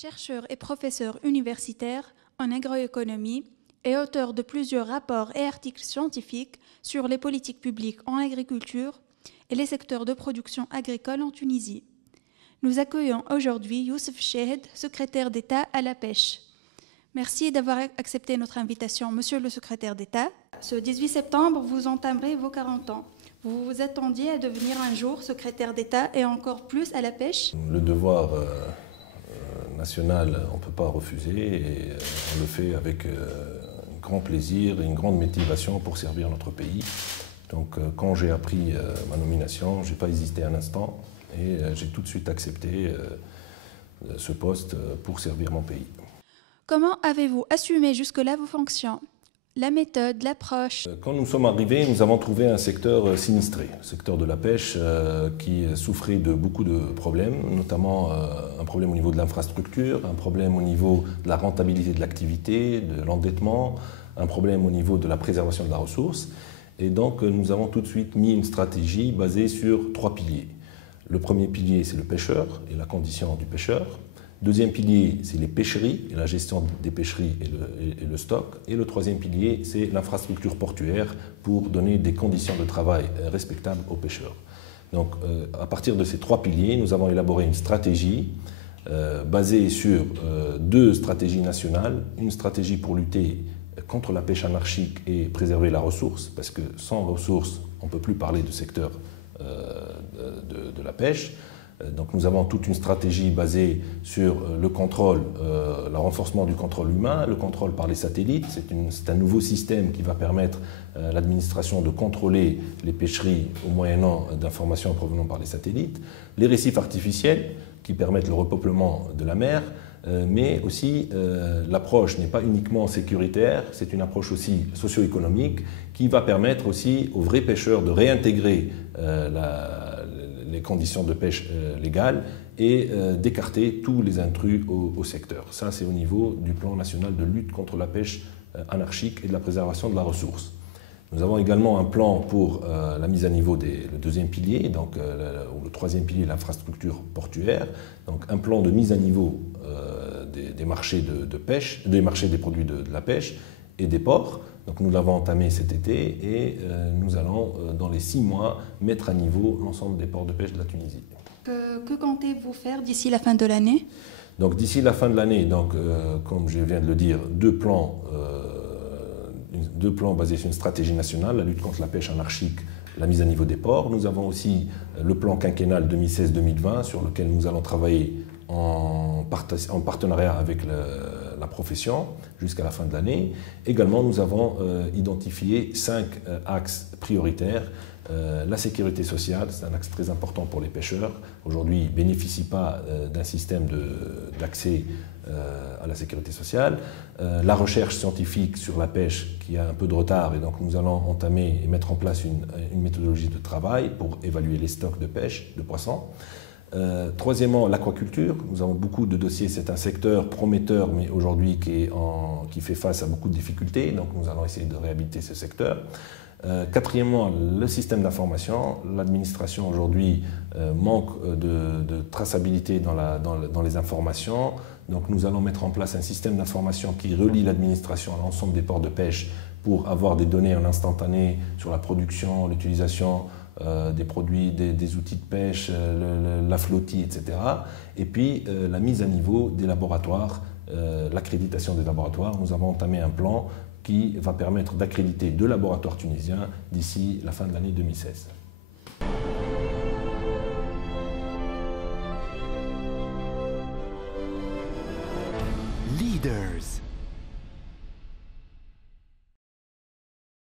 chercheur et professeur universitaire en agroéconomie et auteur de plusieurs rapports et articles scientifiques sur les politiques publiques en agriculture et les secteurs de production agricole en Tunisie. Nous accueillons aujourd'hui Youssef Chahed, secrétaire d'État à la pêche. Merci d'avoir accepté notre invitation, Monsieur le secrétaire d'État. Ce 18 septembre, vous entamerez vos 40 ans. Vous vous attendiez à devenir un jour secrétaire d'État et encore plus à la pêche? Le devoir national, on ne peut pas refuser et on le fait avec grand plaisir et une grande motivation pour servir notre pays. Donc quand j'ai appris ma nomination, je n'ai pas hésité un instant et j'ai tout de suite accepté ce poste pour servir mon pays. Comment avez-vous assumé jusque-là vos fonctions? La méthode, l'approche? Quand nous sommes arrivés, nous avons trouvé un secteur sinistré, le secteur de la pêche qui souffrait de beaucoup de problèmes, notamment un problème au niveau de l'infrastructure, un problème au niveau de la rentabilité de l'activité, de l'endettement, un problème au niveau de la préservation de la ressource. Et donc nous avons tout de suite mis une stratégie basée sur 3 piliers. Le premier pilier, c'est le pêcheur et la condition du pêcheur. Deuxième pilier, c'est les pêcheries et la gestion des pêcheries et le stock. Et le troisième pilier, c'est l'infrastructure portuaire pour donner des conditions de travail respectables aux pêcheurs. Donc, à partir de ces 3 piliers, nous avons élaboré une stratégie basée sur 2 stratégies nationales. Une stratégie pour lutter contre la pêche anarchique et préserver la ressource, parce que sans ressources, on ne peut plus parler de secteur de la pêche. Donc nous avons toute une stratégie basée sur le contrôle, le renforcement du contrôle humain, le contrôle par les satellites. C'est un nouveau système qui va permettre à l'administration de contrôler les pêcheries au moyennant d'informations provenant par les satellites. Les récifs artificiels qui permettent le repeuplement de la mer, mais aussi l'approche n'est pas uniquement sécuritaire, c'est une approche aussi socio-économique qui va permettre aussi aux vrais pêcheurs de réintégrer les conditions de pêche légales et d'écarter tous les intrus au secteur. Ça, c'est au niveau du plan national de lutte contre la pêche anarchique et de la préservation de la ressource. Nous avons également un plan pour la mise à niveau le deuxième pilier, donc le troisième pilier, l'infrastructure portuaire. Donc un plan de mise à niveau des marchés de pêche, des marchés des produits de la pêche et des ports. Donc nous l'avons entamé cet été et nous allons, dans les 6 mois, mettre à niveau l'ensemble des ports de pêche de la Tunisie. Que comptez-vous faire d'ici la fin de l'année? Donc d'ici la fin de l'année, comme je viens de le dire, 2 plans basés sur une stratégie nationale, la lutte contre la pêche anarchique, la mise à niveau des ports. Nous avons aussi le plan quinquennal 2016-2020 sur lequel nous allons travailler en partenariat avec la profession jusqu'à la fin de l'année. Également, nous avons identifié 5 axes prioritaires. La sécurité sociale, c'est un axe très important pour les pêcheurs. Aujourd'hui, ils ne bénéficient pas d'un système d'accès à la sécurité sociale. La recherche scientifique sur la pêche qui a un peu de retard, et donc nous allons entamer et mettre en place une méthodologie de travail pour évaluer les stocks de pêche, de poissons. Troisièmement, l'aquaculture. Nous avons beaucoup de dossiers. C'est un secteur prometteur, mais aujourd'hui qui fait face à beaucoup de difficultés. Donc nous allons essayer de réhabiliter ce secteur. Quatrièmement, le système d'information. L'administration aujourd'hui manque de traçabilité dans les informations. Donc nous allons mettre en place un système d'information qui relie l'administration à l'ensemble des ports de pêche pour avoir des données en instantané sur la production, l'utilisation des produits, des outils de pêche, la flottille, etc. Et puis la mise à niveau des laboratoires, l'accréditation des laboratoires. Nous avons entamé un plan qui va permettre d'accréditer 2 laboratoires tunisiens d'ici la fin de l'année 2016. Leaders.